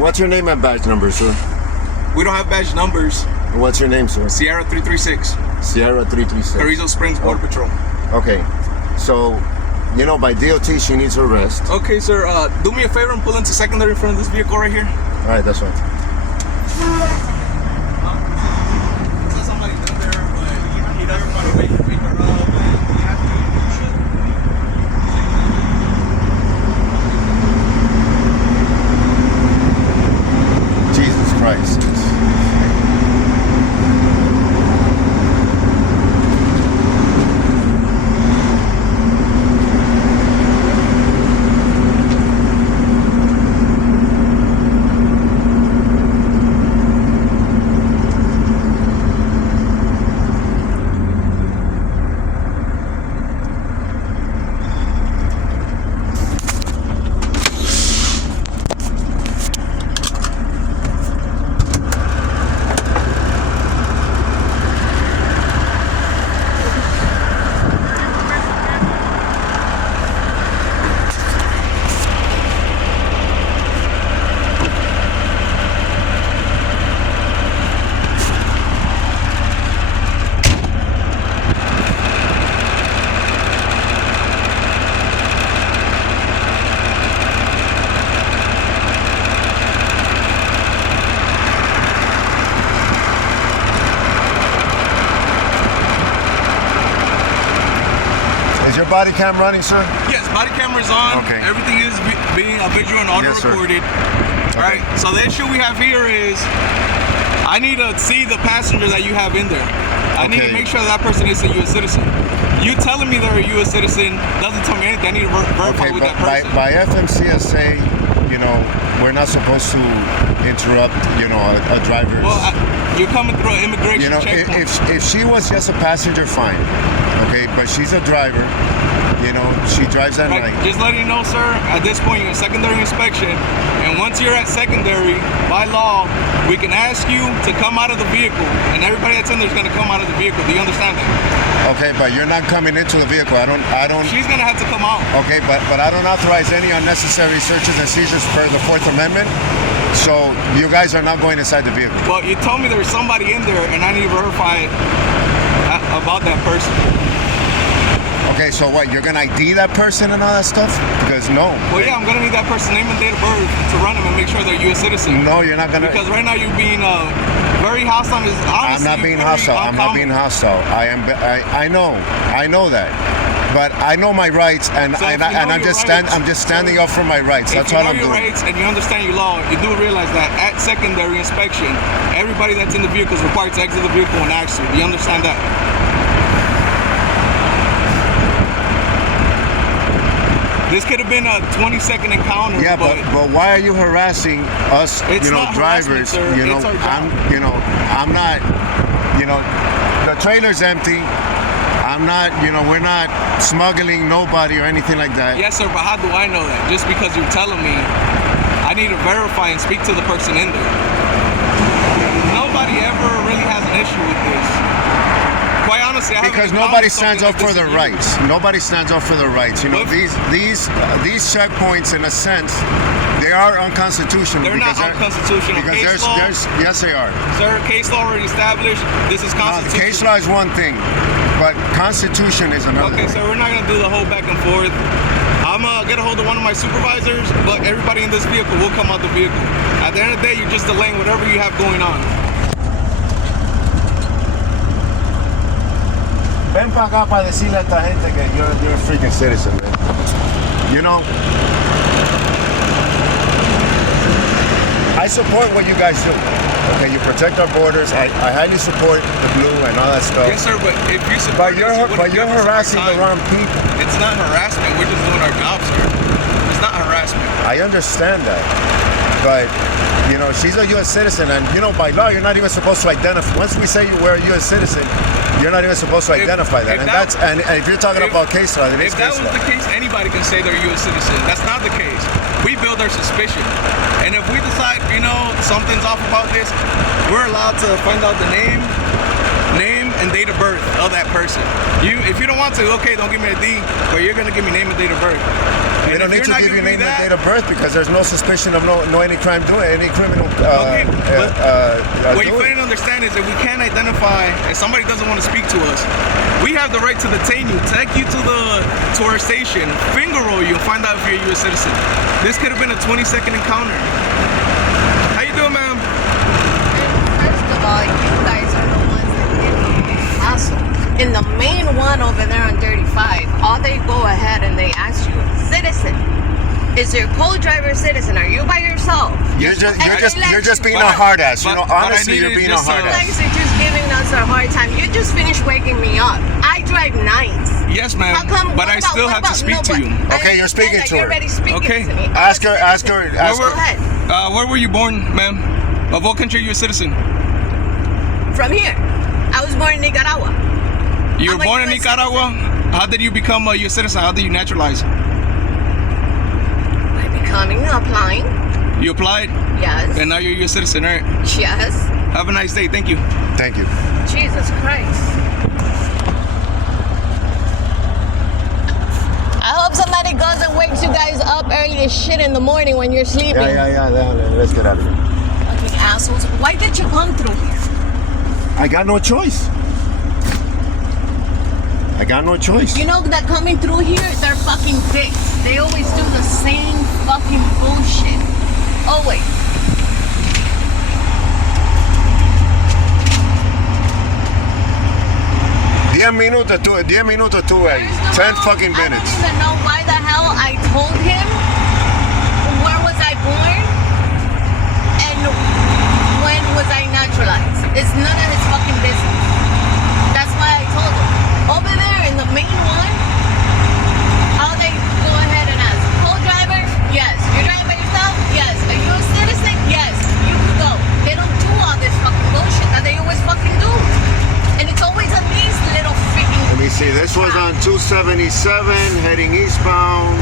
What's your name and badge number, sir? We don't have badge numbers. What's your name, sir? Sierra 336. Sierra 336. Carrizo Springs Border Patrol. Okay, so, you know, by DOT, she needs arrest. Okay, sir, do me a favor and pull into secondary in front of this vehicle right here. All right, that's fine. Somebody in there, but he doesn't want to make her Jesus Christ. Is your body cam running, sir? Yes, body camera's on. Okay. Everything is being visual and audio Yes, sir. recorded. All right. So the issue we have here is I need to see the passenger that you have in there. I need to make sure that person is a U.S. citizen. You telling me they're a U.S. citizen doesn't tell me anything. I need to verify with that person. By FMCSA, you know, we're not supposed to interrupt, you know, a driver's. Well, you're coming through an immigration checkpoint. If she was just a passenger, fine. Okay, but she's a driver. You know, she drives at night. Just letting you know, sir, at this point you're in secondary inspection, and once you're at secondary, by law, we can ask you to come out of the vehicle, and everybody that's in there is going to come out of the vehicle. Do you understand that? Okay, but you're not coming into the vehicle. I don't. She's going to have to come out. Okay, but I don't authorize any unnecessary searches and seizures per the 4th Amendment. So you guys are not going inside the vehicle. Well, you told me there was somebody in there, and I need to verify about that person. Okay, so what? You're gonna ID that person and all that stuff? Because no. Well, yeah, I'm gonna need that person's name and date of birth to run them and make sure they're a U.S. citizen. No, you're not gonna. Because right now you're being very hostile. I'm not being hostile. I'm not being hostile. I know that. But I know my rights, and so I'm just standing up for my rights. That's all I'm doing. If you know your rights and you understand your law, you do realize that at secondary inspection, everybody that's in the vehicle is required to exit the vehicle and ask you. Do you understand that? This could have been a 20-second encounter. Yeah, but why are you harassing us? It's you know, not drivers. Sir. You know, I'm not. You know, the trailer's empty. I'm not. You know, we're not smuggling nobody or anything like that. Yes, sir. But how do I know that? Just because you're telling me, I need to verify and speak to the person in there. Nobody ever really has an issue with this. Quite honestly, because nobody stands up for their rights. Nobody stands up for their rights. You know, these checkpoints, in a sense, they are unconstitutional. They're not unconstitutional. Because yes, they are. Sir, case law already established. This is constitutional. Case law is one thing, but constitution is another. Okay, so we're not gonna do the whole back and forth. I'm gonna get a hold of one of my supervisors, but everybody in this vehicle will come out the vehicle. At the end of the day, you're just delaying whatever you have going on. Ven para acá para decirle a esta gente que you're a freaking citizen, man. You know, I support what you guys do. Okay, you protect our borders. I highly support the blue and all that stuff. Yes, sir, but if you support but you're harassing the wrong people. It's not harassment. We're just doing our job, sir. It's not harassment. I understand that, but you know, she's a U.S. citizen, and you know, by law, you're not even supposed to identify. Once we say we're a U.S. citizen, you're not even supposed to identify that. And if you're talking about case law, then if that was the case, anybody can say they're a U.S. citizen. That's not the case. We build our suspicion, and if we decide, you know, something's off about this, we're allowed to find out the name, and date of birth of that person. If you don't want to, okay, don't give me a D, but you're gonna give me name and date of birth. They don't need to give you name and date of birth because there's no suspicion of no any crime doing any criminal. Okay, what you fail to understand is that we can't identify, and somebody doesn't want to speak to us. We have the right to detain you, take you to our station, finger roll you, and find out if you're a U.S. citizen. This could have been a 20-second encounter. How you doing, ma'am? First of all, you guys are the ones that give me the hassle. In the main one over there on 35, all they go ahead and they ask you, citizen, is your co-driver citizen? Are you by yourself? You're just being a hard ass. You know, honestly, you're being a hard You ass. guys are just giving us a hard time. You just finished waking me up. I drive nights. Yes, ma'am. How come? But I still have to speak to you. Okay, you're speaking to her. You're already speaking Okay. to me. Ask her. Go ahead. Where were you born, ma'am? Of what country are you a citizen? From here. I was born in Nicaragua. You were I'm a born in US Nicaragua? How did you become a U.S. citizen? How did you naturalize? By applying. You applied? Yes. And now you're a U.S. citizen, right? Yes. Have a nice day. Thank you. Thank you. Jesus Christ. I hope somebody goes and wakes you guys up early as shit in the morning when you're sleeping. Yeah. Let's get out of here. Fucking assholes. Why did you come through here? I got no choice. You know that coming through here, they're fucking dicks. They always do the same fucking bullshit. Always. Diez minutos tú ahí. 10 fucking minutes. I don't even know why the hell I told him where was I born and when was I naturalized. It's none of his fucking business. That's why I told him. Over there in the main one, how they go ahead and ask, co-driver? Yes. You're driving by yourself? Yes. Are you a citizen? Yes. You can go. They don't do all this fucking bullshit that they always fucking do. And it's always on these little freaking... Let me see. This was on 277 heading eastbound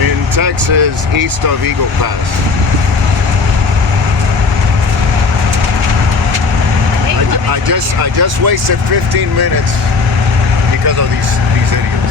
in Texas, east of Eagle Pass. I just wasted 15 minutes because of these idiots.